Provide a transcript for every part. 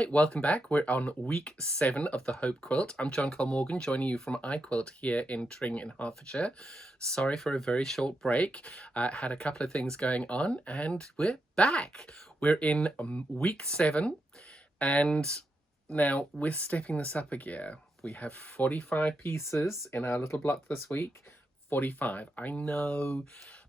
Hi, welcome back. We're on week 7 of the Hope Quilt. I'm John Cole Morgan, joining you from iQuilt here in Tring in Hertfordshire. Sorry for a very short break. Had a couple of things going on and we're back. We're in week 7 and now we're stepping this up a gear. We have 45 pieces in our little block this week. 45, I know,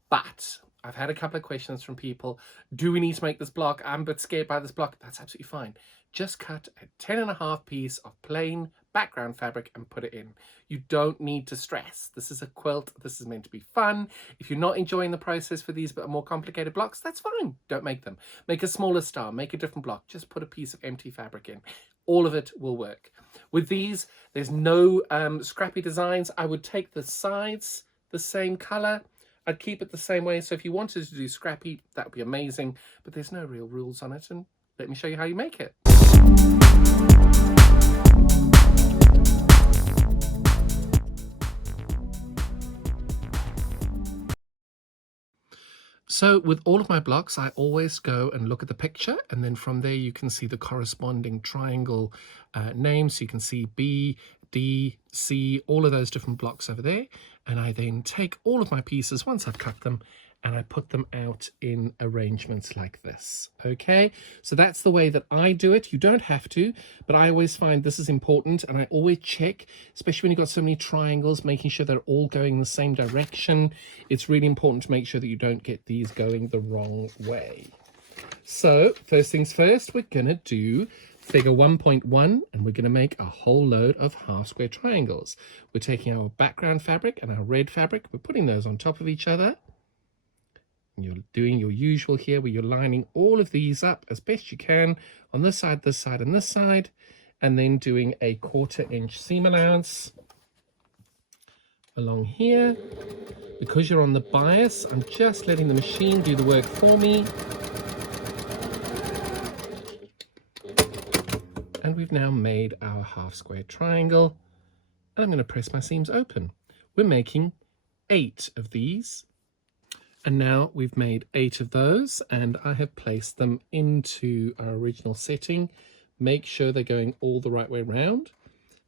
but I've had a couple of questions from people. Do we need to make this block? I'm a bit scared by this block. That's absolutely fine. Just cut a 10.5 piece of plain background fabric and put it in. You don't need to stress. This is a quilt. This is meant to be fun. If you're not enjoying the process for these but more complicated blocks, that's fine. Don't make them. Make a smaller star. Make a different block. Just put a piece of empty fabric in. All of it will work. With these, there's no scrappy designs. I would take the sides the same color. I'd keep it the same way. So if you wanted to do scrappy, that would be amazing. But there's no real rules on it. And let me show you how you make it. So with all of my blocks, I always go and look at the picture, and then from there you can see the corresponding triangle names. So you can see B, D, C, all of those different blocks over there. And I then take all of my pieces once I've cut them and I put them out in arrangements like this. Okay, so that's the way that I do it. You don't have to, but I always find this is important, and I always check, especially when you've got so many triangles, making sure they're all going the same direction. It's really important to make sure that you don't get these going the wrong way. So first things first, we're gonna do figure 1.1, and we're going to make a whole load of half square triangles. We're taking our background fabric and our red fabric, we're putting those on top of each other. And you're doing your usual here, where you're lining all of these up as best you can on this side, and this side, and then doing a 1/4 inch seam allowance along here. Because you're on the bias, I'm just letting the machine do the work for me. And we've now made our half square triangle, and I'm going to press my seams open. We're making 8 of these, and now we've made 8 of those, and I have placed them into our original setting. Make sure they're going all the right way around.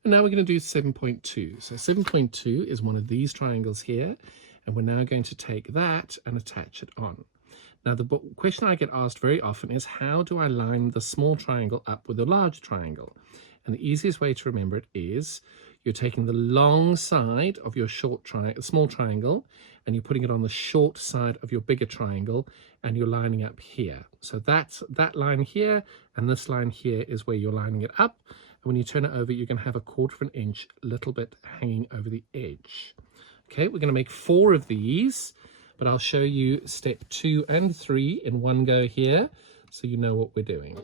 And now we're going to do 7.2. So 7.2 is one of these triangles here, and we're now going to take that and attach it on. Now, the question I get asked very often is, how do I line the small triangle up with the large triangle? And the easiest way to remember it is you're taking the long side of your small triangle, and you're putting it on the short side of your bigger triangle, and you're lining up here. So that's that line here, and this line here is where you're lining it up. And when you turn it over, you're going to have a 1/4 inch little bit hanging over the edge. Okay, we're going to make 4 of these. But I'll show you step 2 and 3 in one go here, so you know what we're doing.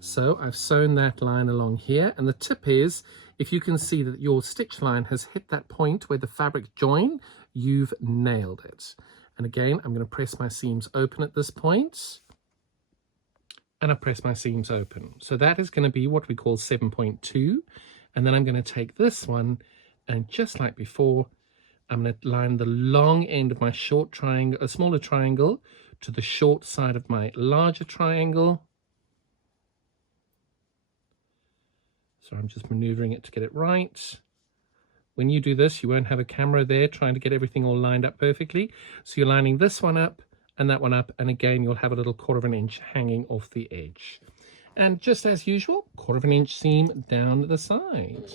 So I've sewn that line along here, and the tip is, if you can see that your stitch line has hit that point where the fabrics join, you've nailed it. And again, I'm going to press my seams open at this point, and I press my seams open. So that is going to be what we call 7.2. And then I'm going to take this one, and just like before, I'm going to line the long end of my short triangle, a smaller triangle, to the short side of my larger triangle. So I'm just maneuvering it to get it right. When you do this, you won't have a camera there trying to get everything all lined up perfectly. So you're lining this one up and that one up, and again, you'll have a little 1/4 inch hanging off the edge. And just as usual, 1/4 inch seam down the side.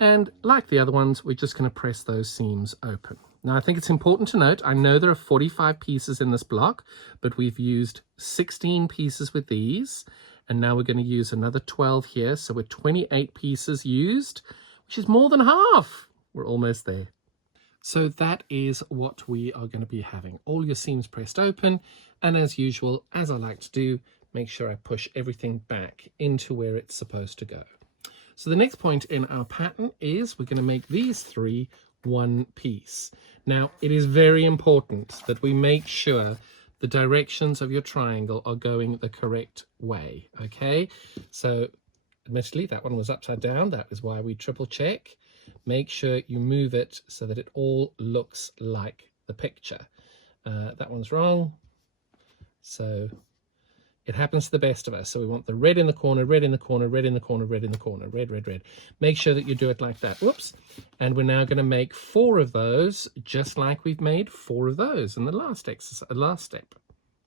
And like the other ones, we're just going to press those seams open. Now, I think it's important to note, I know there are 45 pieces in this block, but we've used 16 pieces with these, and now we're going to use another 12 here. So we're 28 pieces used, which is more than half. We're almost there. So that is what we are going to be having. All your seams pressed open, and as usual, as I like to do, make sure I push everything back into where it's supposed to go. So the next point in our pattern is we're going to make these 3 one piece. Now, it is very important that we make sure the directions of your triangle are going the correct way, okay? So admittedly, that one was upside down. That is why we triple check. make sure you move it so that it all looks like the picture. That one's wrong. So it happens to the best of us. So we want the red in the corner, red in the corner, red in the corner, red in the corner, red, red, red. Make sure that you do it like that. Whoops. And we're now going to make 4 of those, just like we've made 4 of those in the last exercise, last step.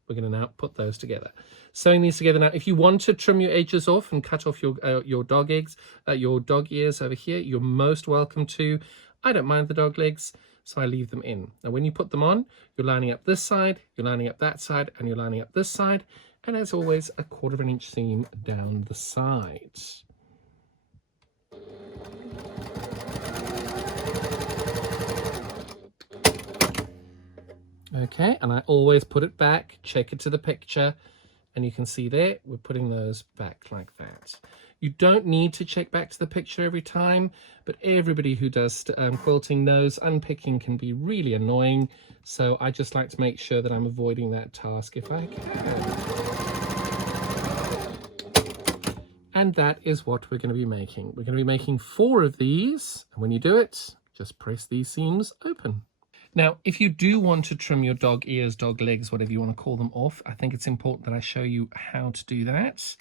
We're going to now put those together. Sewing these together now. If you want to trim your edges off and cut off your dog eggs, your dog ears over here, you're most welcome to. I don't mind the dog legs, so I leave them in. Now when you put them on, you're lining up this side, you're lining up that side, and you're lining up this side. And as always, a 1/4 inch seam down the side. Okay, and I always put it back, check it to the picture, and you can see there, we're putting those back like that. You don't need to check back to the picture every time, but everybody who does quilting knows unpicking can be really annoying, so I just like to make sure that I'm avoiding that task if I can. And that is what we're going to be making. We're going to be making 4 of these, and when you do it, just press these seams open. Now, if you do want to trim your dog ears, dog legs, whatever you want to call them off, I think it's important that I show you how to do that.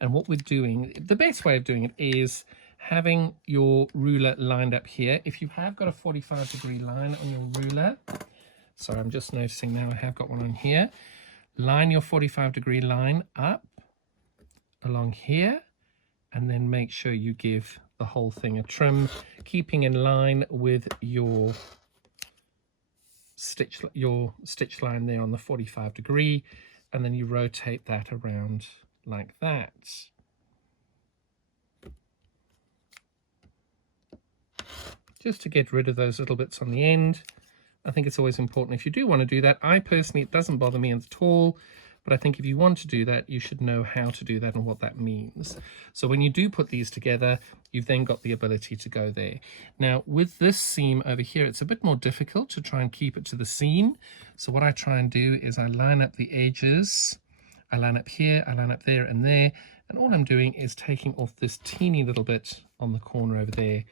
And what we're doing, the best way of doing it is having your ruler lined up here. If you have got a 45-degree line on your ruler, sorry, I'm just noticing now I have got one on here. Line your 45-degree line up along here, and then make sure you give the whole thing a trim, keeping in line with your stitch line there on the 45-degree, and then you rotate that around like that. Just to get rid of those little bits on the end. I think it's always important if you do want to do that. I personally, it doesn't bother me at all, but I think if you want to do that, you should know how to do that and what that means. So when you do put these together, you've then got the ability to go there. Now with this seam over here, it's a bit more difficult to try and keep it to the seam. So what I try and do is I line up the edges. I line up here, I line up there and there. And all I'm doing is taking off this teeny little bit on the corner over there,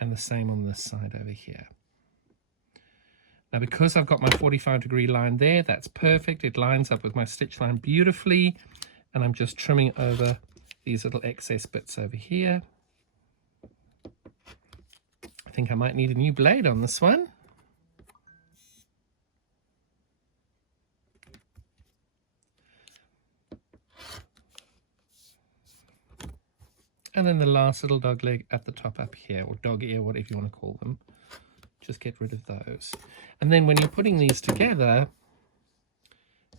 and the same on this side over here. Now, because I've got my 45-degree line there, that's perfect. It lines up with my stitch line beautifully. And I'm just trimming over these little excess bits over here. I think I might need a new blade on this one. And then the last little dog leg at the top up here, or dog ear, whatever you want to call them. Just get rid of those. And then when you're putting these together,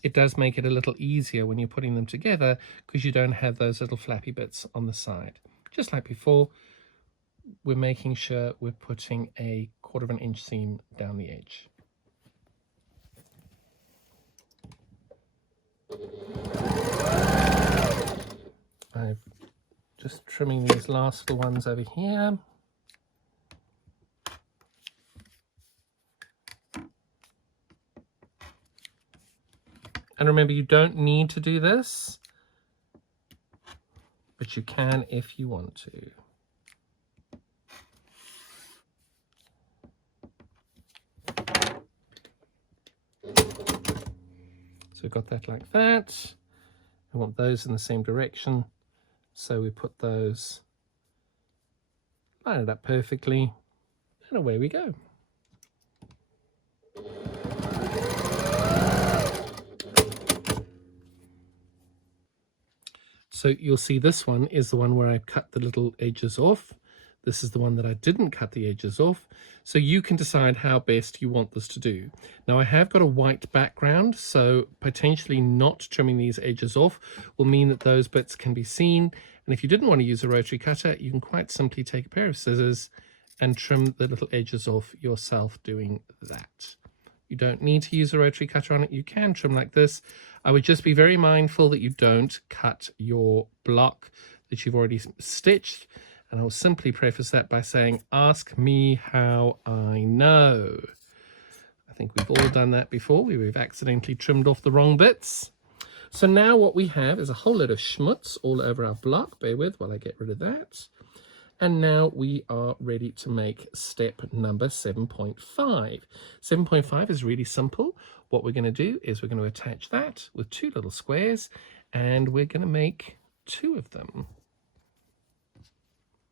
it does make it a little easier when you're putting them together because you don't have those little flappy bits on the side. Just like before, we're making sure we're putting a 1/4 inch seam down the edge. I'm just trimming these last little ones over here. And remember, you don't need to do this, but you can if you want to. So we've got that like that. We want those in the same direction. So we put those, line it up perfectly, and away we go. So you'll see this one is the one where I cut the little edges off. This is the one that I didn't cut the edges off. So you can decide how best you want this to do. Now I have got a white background, so potentially not trimming these edges off will mean that those bits can be seen. And if you didn't want to use a rotary cutter, you can quite simply take a pair of scissors and trim the little edges off yourself doing that. You don't need to use a rotary cutter on it. You can trim like this. I would just be very mindful that you don't cut your block that you've already stitched. And I will simply preface that by saying, ask me how I know. I think we've all done that before. We've accidentally trimmed off the wrong bits. So now what we have is a whole load of schmutz all over our block. Bear with while I get rid of that. And now we are ready to make step number 7.5. 7.5 is really simple. What we're going to do is we're going to attach that with two little squares, and we're going to make two of them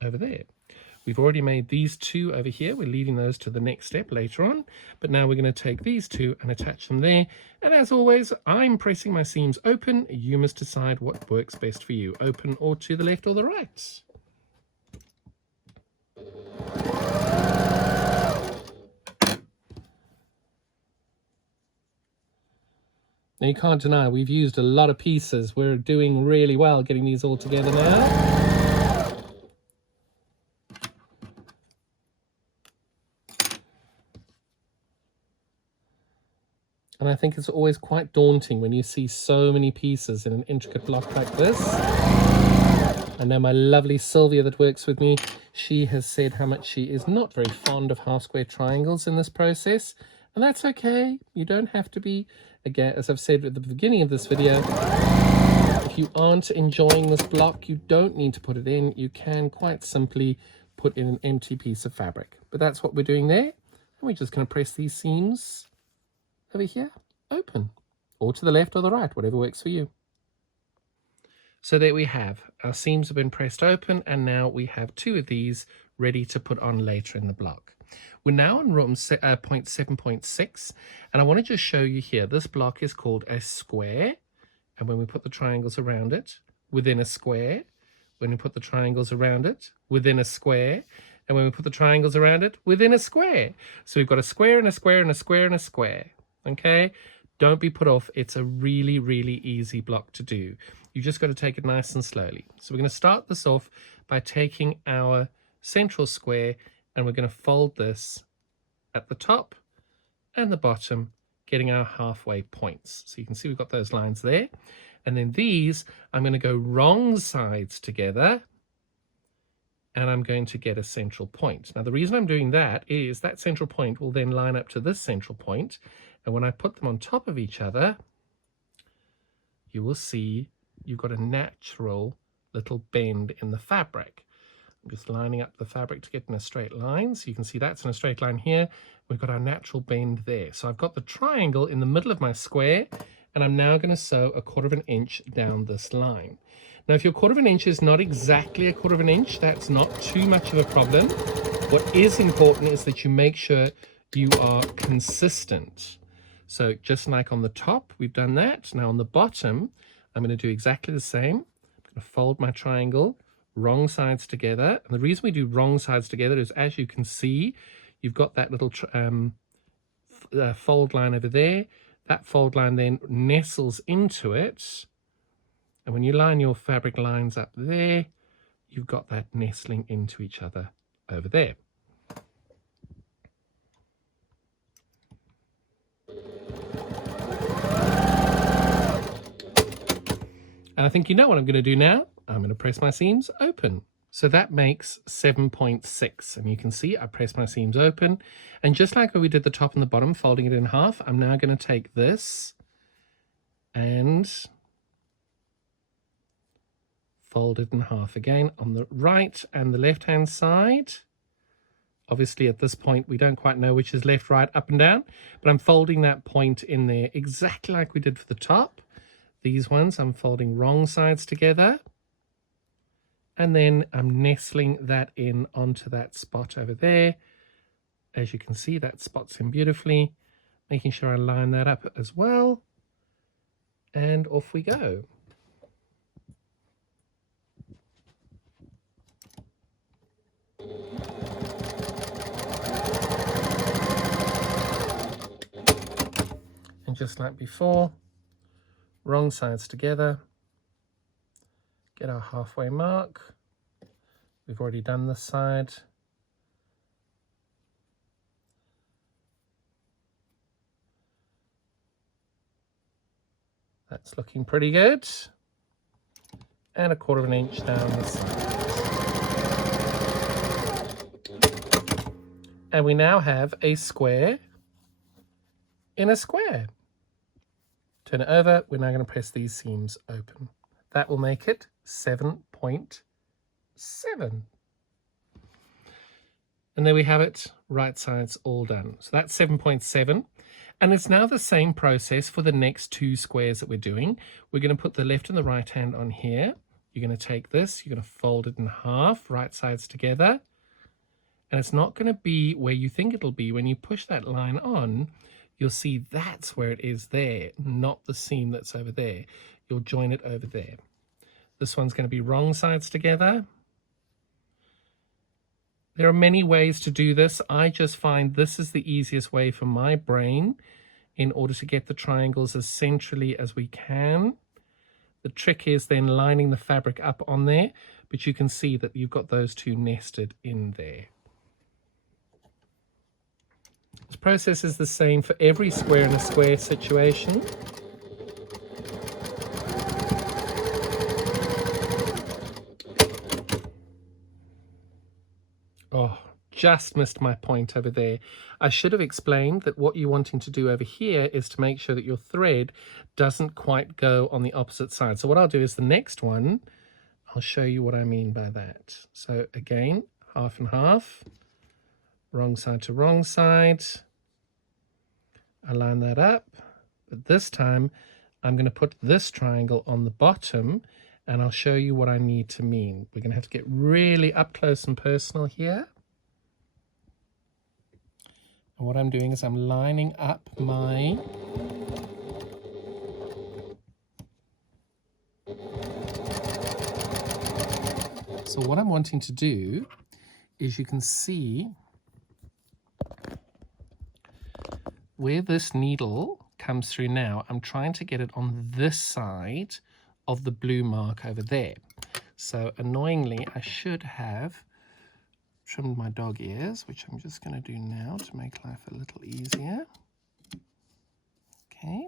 over there. We've already made these two over here. We're leaving those to the next step later on. But now we're going to take these two and attach them there. And as always, I'm pressing my seams open. You must decide what works best for you, open or to the left or the right. Now you can't deny we've used a lot of pieces. We're doing really well getting these all together now. And I think it's always quite daunting when you see so many pieces in an intricate block like this. I know my lovely Sylvia that works with me, she has said how much she is not very fond of half square triangles in this process. And that's okay. You don't have to be. Again, as I've said at the beginning of this video, if you aren't enjoying this block, you don't need to put it in. You can quite simply put in an empty piece of fabric. But that's what we're doing there. And we're just going to press these seams over here, open, or to the left or the right, whatever works for you. So there we have, our seams have been pressed open, and now we have two of these ready to put on later in the block. We're now on point 7.6, and I want to just show you here, this block is called a square, and when we put the triangles around it, within a square, when we put the triangles around it, within a square, and when we put the triangles around it, within a square. So we've got a square and a square and a square and a square. Okay, don't be put off. It's a really, really easy block to do. You just got to take it nice and slowly. So we're going to start this off by taking our central square, and we're going to fold this at the top and the bottom, getting our halfway points. So you can see we've got those lines there. And then these, I'm going to go wrong sides together, and I'm going to get a central point. Now the reason I'm doing that is that central point will then line up to this central point. And when I put them on top of each other, you will see you've got a natural little bend in the fabric. I'm just lining up the fabric to get in a straight line. So you can see that's in a straight line here. We've got our natural bend there. So I've got the triangle in the middle of my square, and I'm now going to sew 1/4 inch down this line. Now, if your 1/4 inch is not exactly 1/4 inch, that's not too much of a problem. What is important is that you make sure you are consistent. So just like on the top, we've done that. Now on the bottom, I'm going to do exactly the same. I'm going to fold my triangle, wrong sides together. And the reason we do wrong sides together is, as you can see, you've got that little fold line over there. That fold line then nestles into it. And when you line your fabric lines up there, you've got that nestling into each other over there. And I think you know what I'm going to do now. I'm going to press my seams open. So that makes 7.6. And you can see I press my seams open. And just like when we did the top and the bottom, folding it in half, I'm now going to take this and fold it in half again on the right and the left-hand side. Obviously, at this point, we don't quite know which is left, right, up and down. But I'm folding that point in there exactly like we did for the top. These ones, I'm folding wrong sides together. And then I'm nestling that in onto that spot over there. As you can see, that spots in beautifully. Making sure I line that up as well. And off we go. And just like before, wrong sides together, get our halfway mark. We've already done this side. That's looking pretty good. And 1/4 inch down the side. And we now have a square in a square. Turn it over. We're now going to press these seams open. That will make it 7.7. And there we have it, right sides all done. So that's 7.7. And it's now the same process for the next two squares that we're doing. We're going to put the left and the right hand on here. You're going to take this, you're going to fold it in half, right sides together. And it's not going to be where you think it'll be. When you push that line on, you'll see that's where it is there, not the seam that's over there. You'll join it over there. This one's going to be wrong sides together. There are many ways to do this. I just find this is the easiest way for my brain in order to get the triangles as centrally as we can. The trick is then lining the fabric up on there, but you can see that you've got those two nested in there. This process is the same for every square in a square situation. Oh, just missed my point over there. I should have explained that what you're wanting to do over here is to make sure that your thread doesn't quite go on the opposite side. So what I'll do is the next one, I'll show you what I mean by that. So again, half and half, wrong side to wrong side. I line that up, but this time I'm going to put this triangle on the bottom, and I'll show you what I need to mean. We're going to have to get really up close and personal here. And what I'm doing is I'm lining up my so what I'm wanting to do is, you can see where this needle comes through now, I'm trying to get it on this side of the blue mark over there. So annoyingly, I should have trimmed my dog ears, which I'm just going to do now to make life a little easier. Okay.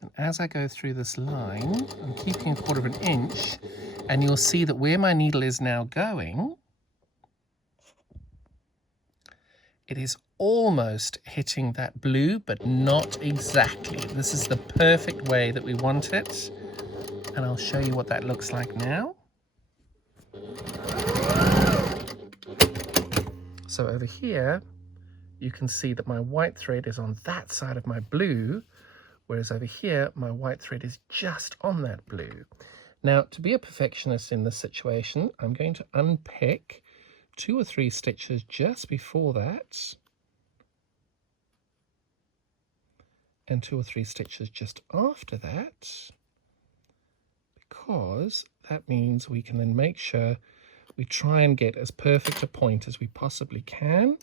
And as I go through this line, I'm keeping 1/4 of an inch, and you'll see that where my needle is now going, it is almost hitting that blue, but not exactly. This is the perfect way that we want it, and I'll show you what that looks like now. So over here, you can see that my white thread is on that side of my blue, whereas over here, my white thread is just on that blue. Now, to be a perfectionist in this situation, I'm going to unpick 2 or 3 stitches just before that, and 2 or 3 stitches just after that, because that means we can then make sure we try and get as perfect a point as we possibly can.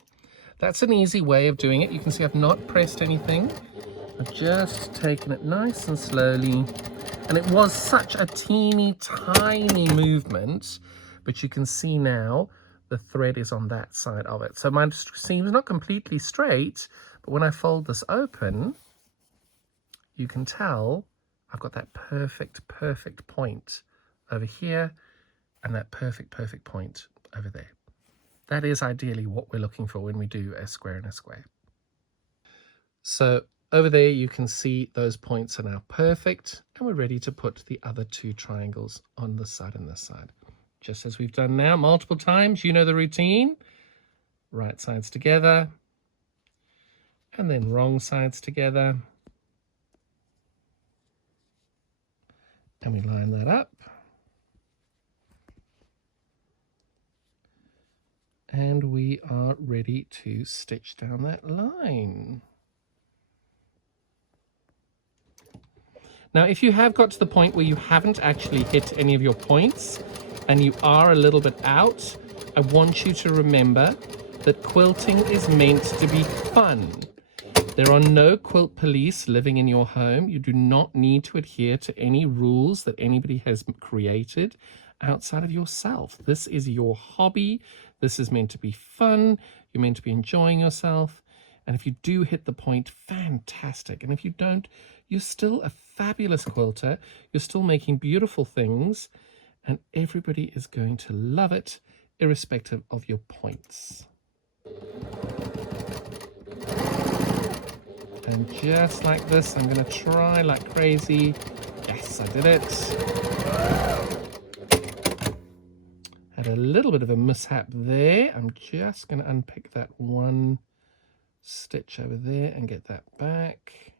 That's an easy way of doing it. You can see I've not pressed anything. I've just taken it nice and slowly. And it was such a teeny tiny movement, but you can see now the thread is on that side of it. So my seam is not completely straight, but when I fold this open, you can tell I've got that perfect point over here, and that perfect point over there. That is ideally what we're looking for when we do a square in a square. So over there you can see those points are now perfect, and we're ready to put the other 2 triangles on this side and this side. Just as we've done now multiple times, you know the routine. Right sides together, and then wrong sides together. And we line that up. And we are ready to stitch down that line. Now, if you have got to the point where you haven't actually hit any of your points and you are a little bit out, I want you to remember that quilting is meant to be fun. There are no quilt police living in your home. You do not need to adhere to any rules that anybody has created outside of yourself. This is your hobby. This is meant to be fun. You're meant to be enjoying yourself. And if you do hit the point, fantastic. And if you don't, you're still a fabulous quilter. You're still making beautiful things, and everybody is going to love it, irrespective of your points. And just like this, I'm going to try like crazy. Yes, I did it. Had a little bit of a mishap there. I'm just going to unpick that one stitch over there and get that back.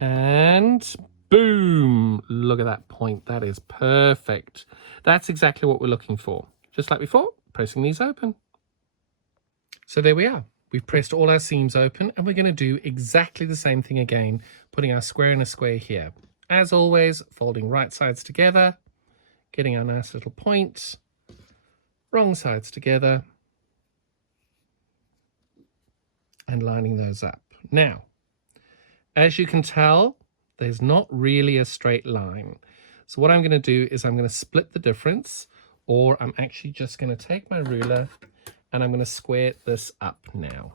And boom, look at that point. That is perfect. That's exactly what we're looking for. Just like before, pressing these open. So there we are. We've pressed all our seams open, and we're going to do exactly the same thing again, putting our square in a square here. As always, folding right sides together, getting our nice little point, wrong sides together, and lining those up. Now, as you can tell, there's not really a straight line. So what I'm going to do is I'm going to split the difference, or I'm actually just going to take my ruler and I'm going to square this up now.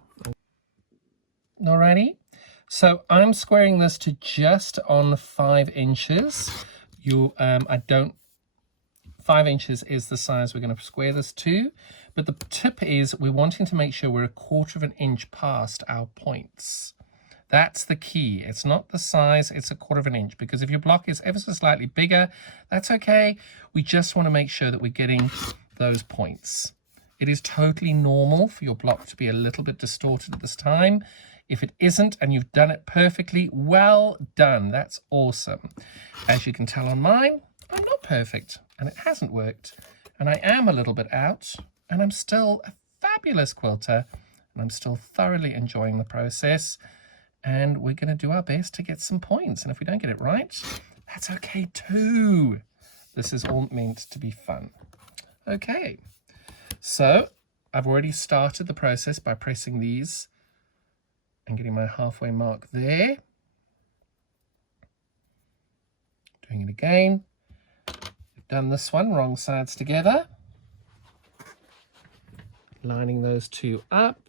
Alrighty, so I'm squaring this to just on 5 inches. 5 inches is the size we're going to square this to, but the tip is we're wanting to make sure we're 1/4 of an inch past our points. That's the key. It's not the size, it's 1/4 of an inch, because if your block is ever so slightly bigger, that's okay. We just want to make sure that we're getting those points. It is totally normal for your block to be a little bit distorted at this time. If it isn't and you've done it perfectly, well done. That's awesome. As you can tell on mine, I'm not perfect and it hasn't worked. And I am a little bit out and I'm still a fabulous quilter and I'm still thoroughly enjoying the process. And we're going to do our best to get some points. And if we don't get it right, that's okay too. This is all meant to be fun. Okay. So I've already started the process by pressing these and getting my halfway mark there. Doing it again. We've done this one, wrong sides together. Lining those two up.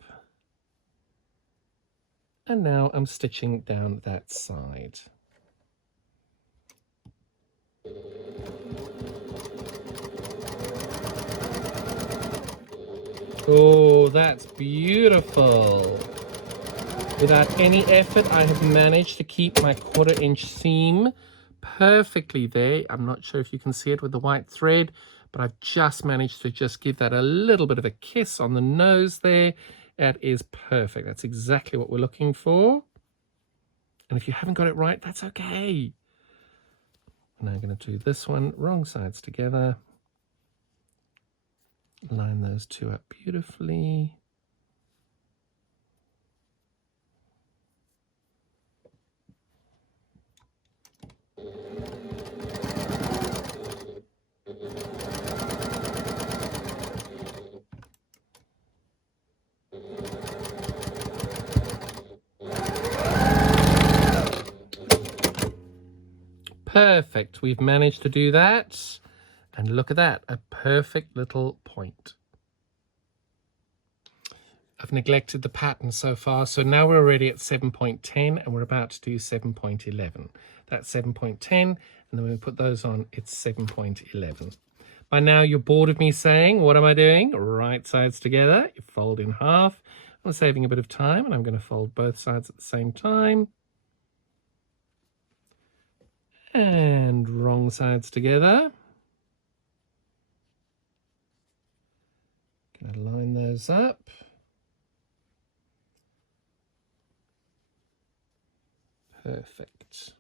And now I'm stitching down that side. Oh, that's beautiful. Without any effort, I have managed to keep my 1/4 inch seam perfectly there. I'm not sure if you can see it with the white thread, but I've just managed to just give that a little bit of a kiss on the nose there. That is perfect. That's exactly what we're looking for. And if you haven't got it right, that's okay. And I'm going to do this one, wrong sides together. Line those two up beautifully. Perfect. We've managed to do that. And look at that, a perfect little point. I've neglected the pattern so far, so now we're already at 7.10 and we're about to do 7.11. That's 7.10, and then when we put those on, it's 7.11. By now you're bored of me saying, what am I doing? Right sides together, you fold in half. I'm saving a bit of time, and I'm going to fold both sides at the same time. And wrong sides together. Going to line those up. Perfect.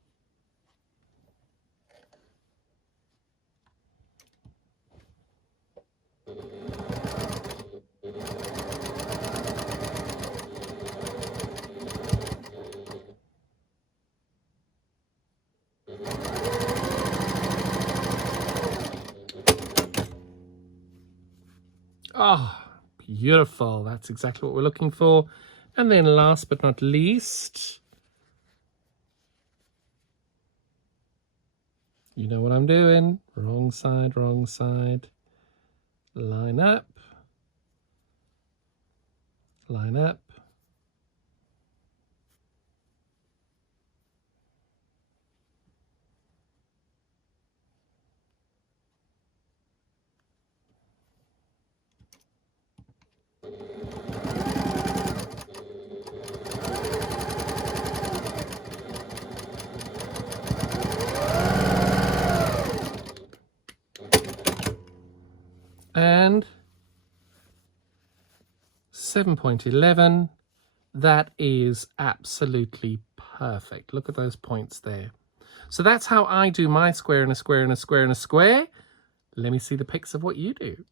Oh, beautiful. That's exactly what we're looking for. And then last but not least, you know what I'm doing. Wrong side, line up, line up. 7.11. That is absolutely perfect. Look at those points there. So that's how I do my square and a square and a square and a square. Let me see the pics of what you do.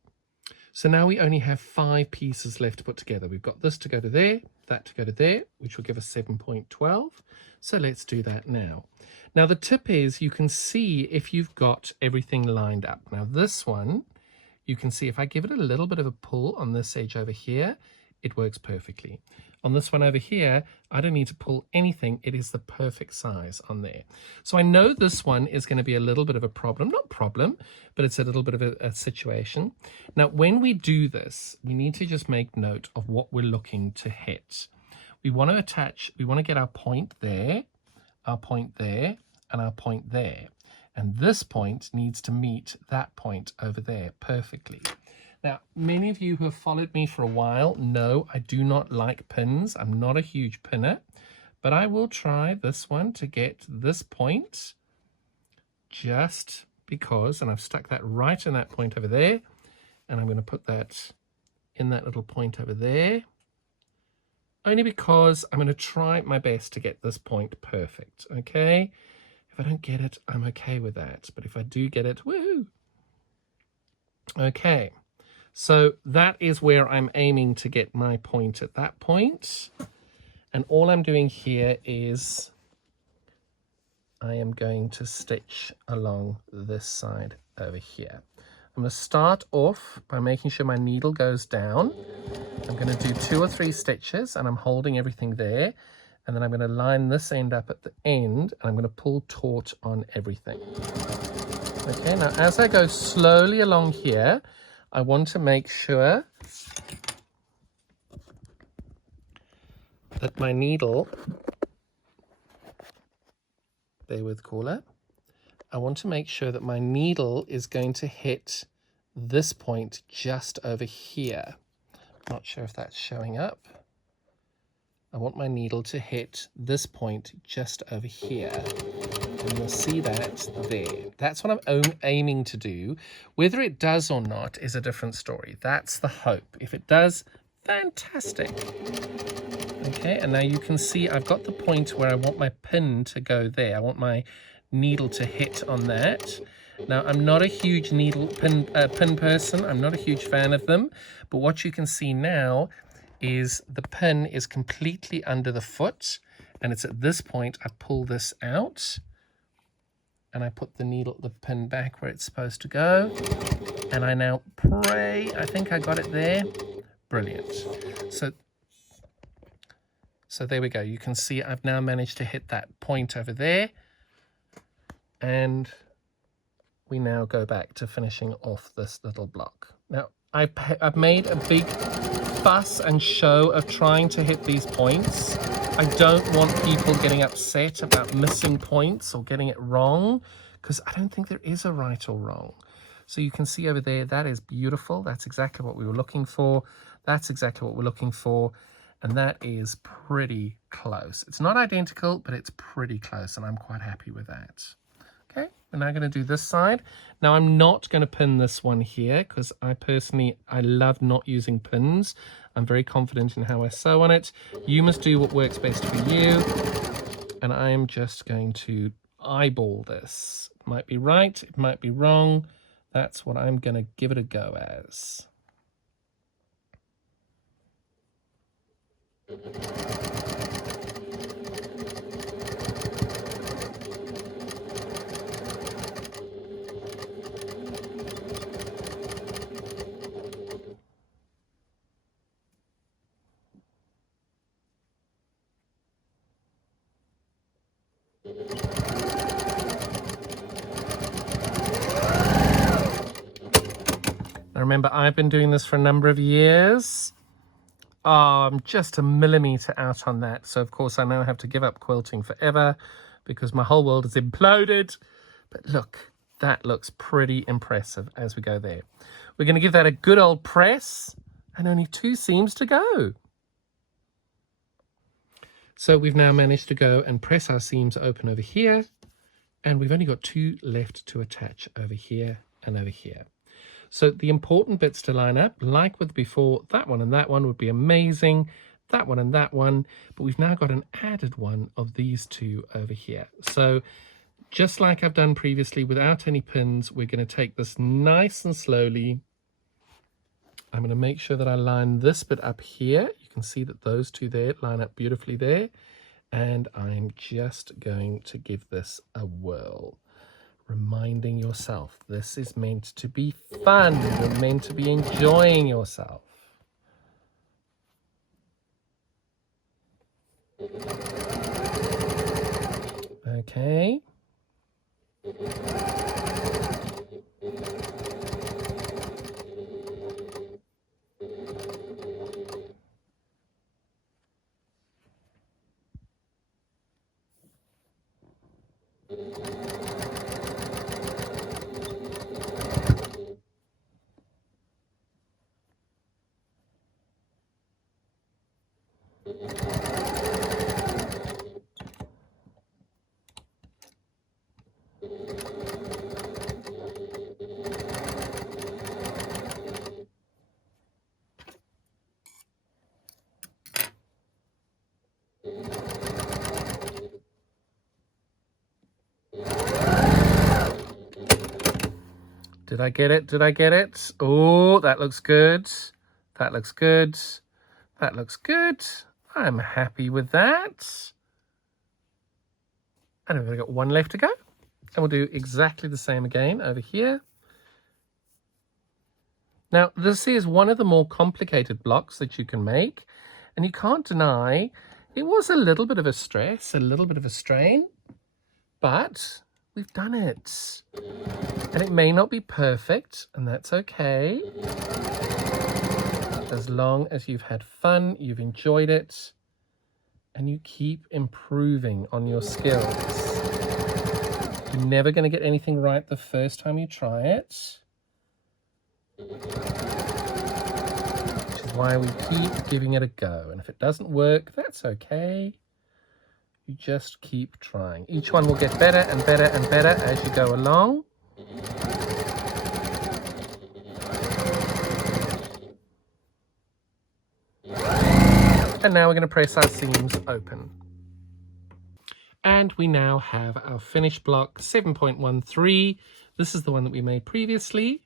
So now we only have 5 pieces left to put together. We've got this to go to there, that to go to there, which will give us 7.12. So let's do that now. Now the tip is you can see if you've got everything lined up. Now this one, you can see if I give it a little bit of a pull on this edge over here, it works perfectly. On this one over here, I don't need to pull anything. It is the perfect size on there. So I know this one is going to be a little bit of a problem. Not problem, but it's a little bit of a situation. Now, when we do this, we need to just make note of what we're looking to hit. We want to attach, we want to get our point there, our point there, and our point there. And this point needs to meet that point over there perfectly. Now, many of you who have followed me for a while know I do not like pins. I'm not a huge pinner, but I will try this one to get this point just because, and I've stuck that right in that point over there, and I'm going to put that in that little point over there, only because I'm going to try my best to get this point perfect, okay? If I don't get it, I'm okay with that, but if I do get it, woohoo! Okay. So that is where I'm aiming to get my point at that point. And all I'm doing here is I am going to stitch along this side over here. I'm going to start off by making sure my needle goes down. I'm going to do 2 or 3 stitches and I'm holding everything there. And then I'm going to line this end up at the end and I'm going to pull taut on everything. Okay, now as I go slowly along here, I want to make sure that my needle, bear with caller, I want to make sure that my needle is going to hit this point just over here. Not sure if that's showing up. I want my needle to hit this point just over here. And you'll see that there. That's what I'm aiming to do. Whether it does or not is a different story. That's the hope. If it does, fantastic. Okay, and now you can see I've got the point where I want my pin to go there. I want my needle to hit on that. Now, I'm not a huge pin person. I'm not a huge fan of them. But what you can see now is the pin is completely under the foot. And it's at this point I pull this out. And I put the pin back where it's supposed to go. And I now pray, I think I got it there. Brilliant. So there we go. You can see I've now managed to hit that point over there. And we now go back to finishing off this little block. Now, I've made a big fuss and show of trying to hit these points. I don't want people getting upset about missing points or getting it wrong, because I don't think there is a right or wrong. So you can see over there, that is beautiful. That's exactly what we were looking for. That's exactly what we're looking for. And that is pretty close. It's not identical, but it's pretty close, and I'm quite happy with that. Okay, we're now going to do this side. Now, I'm not going to pin this one here because I love not using pins. I'm very confident in how I sew on it. You must do what works best for you. And I am just going to eyeball this. It might be right, it might be wrong. That's what I'm going to give it a go as. Now remember, I've been doing this for a number of years. I'm just a millimeter out on that. So of course I now have to give up quilting forever because my whole world has imploded. But look, that looks pretty impressive as we go there. We're going to give that a good old press and only 2 seams to go. So we've now managed to go and press our seams open over here. And we've only got 2 left to attach over here and over here. So the important bits to line up, like with before, that one and that one would be amazing, that one and that one, but we've now got an added one of these two over here. So just like I've done previously without any pins, we're going to take this nice and slowly. I'm going to make sure that I line this bit up here. You can see that those two there line up beautifully there. And I'm just going to give this a whirl, reminding yourself this is meant to be fun. You're meant to be enjoying yourself. Okay. Did I get it? Did I get it? Oh, that looks good. That looks good. That looks good. I'm happy with that. And we've only got one left to go. And we'll do exactly the same again over here. Now, this is one of the more complicated blocks that you can make. And you can't deny it was a little bit of a stress, a little bit of a strain, but we've done it. And it may not be perfect, and that's okay. As long as you've had fun, you've enjoyed it, and you keep improving on your skills. You're never going to get anything right the first time you try it. Which is why we keep giving it a go. And if it doesn't work, that's okay. You just keep trying. Each one will get better and better and better as you go along. And now we're going to press our seams open. And we now have our finished block 7.13. This is the one that we made previously.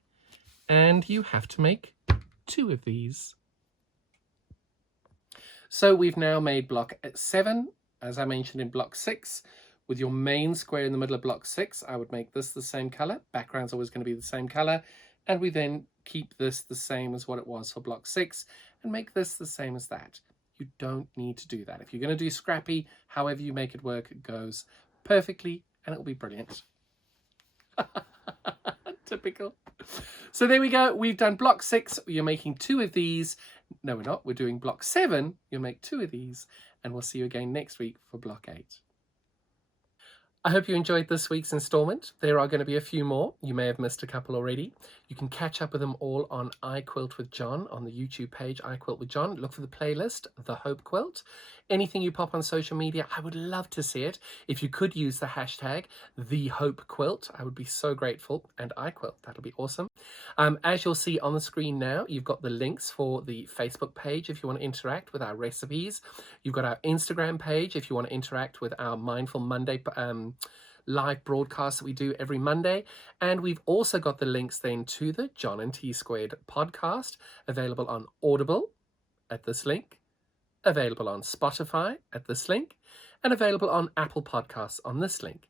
And you have to make 2 of these. So we've now made block 7, as I mentioned in block 6. With your main square in the middle of block 6, I would make this the same color. Background's always going to be the same color. And we then keep this the same as what it was for block 6 and make this the same as that. You don't need to do that. If you're going to do scrappy, however you make it work, it goes perfectly and it'll be brilliant. Typical. So there we go. We've done block 6. You're making 2 of these. No, we're not. We're doing block 7. You'll make 2 of these. And we'll see you again next week for block 8. I hope you enjoyed this week's installment. There are going to be a few more. You may have missed a couple already. You can catch up with them all on iQuilt with John on the YouTube page, iQuilt with John. Look for the playlist, The Hope Quilt. Anything you pop on social media, I would love to see it. If you could use the hashtag, The Hope Quilt, I would be so grateful. And iQuilt, that'll be awesome. As you'll see on the screen now, you've got the links for the Facebook page if you want to interact with our recipes. You've got our Instagram page if you want to interact with our Mindful Monday live broadcast that we do every Monday. And we've also got the links then to the John and T Squared podcast, available on Audible at this link, available on Spotify at this link, and available on Apple Podcasts on this link.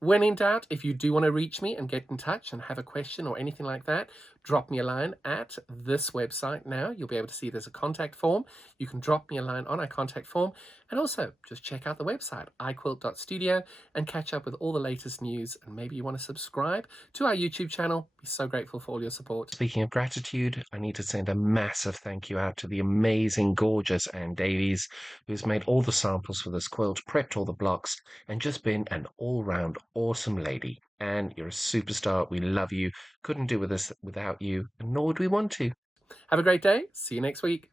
When in doubt, if you do want to reach me and get in touch and have a question or anything like that, drop me a line at this website now. You'll be able to see there's a contact form. You can drop me a line on our contact form. And also, just check out the website, iquilt.studio, and catch up with all the latest news. And maybe you want to subscribe to our YouTube channel. Be so grateful for all your support. Speaking of gratitude, I need to send a massive thank you out to the amazing, gorgeous Anne Davies, who's made all the samples for this quilt, prepped all the blocks, and just been an all-round awesome lady. Anne, you're a superstar. We love you. Couldn't do with this without you, and nor would we want to. Have a great day. See you next week.